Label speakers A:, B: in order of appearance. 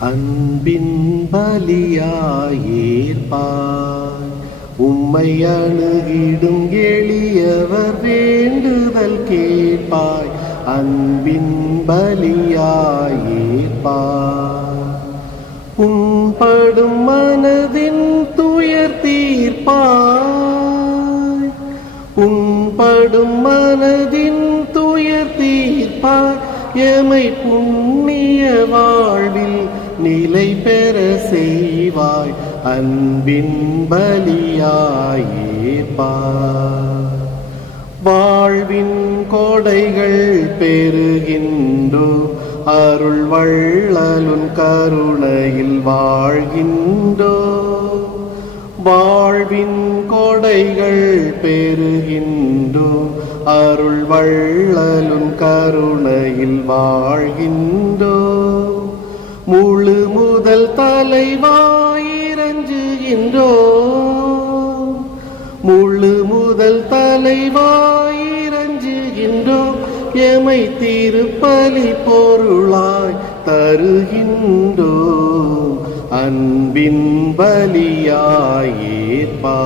A: அன்பின் பலியாயேற்பார். உம்மை அணுகிடும் எளியவர் வேண்டுதல் கேட்பாய். அன்பின் பலியாயேற்பார். உம்படும் மனதின் துயர் தீர்ப்பாய். உம்படும் மனதின் துயர் தீர்ப்பாய். எமை புண்ணிய வாழ்வில் நிலை பெற செய்வாய் அன்பின் பலியாயேப்பாய் வாழ்வின் கோடைகள் பெறுகின்றோ அருள் வள்ளலுன் கருணையில் வாழ்கின்றோ. வாழ்வின் கொடைகள் பெறுகின்றோ அருள் வள்ளலுன் கருணையில் வாழ்கின்றோ. முழு தலைவாயிரஞ்சுகின்றோ முழு முதல் தலைவாயிரஞ்சுகின்றோ எமை திருப்பலி பொருளாய் தருகின்றோ அன்பின் பலியாயேற்பா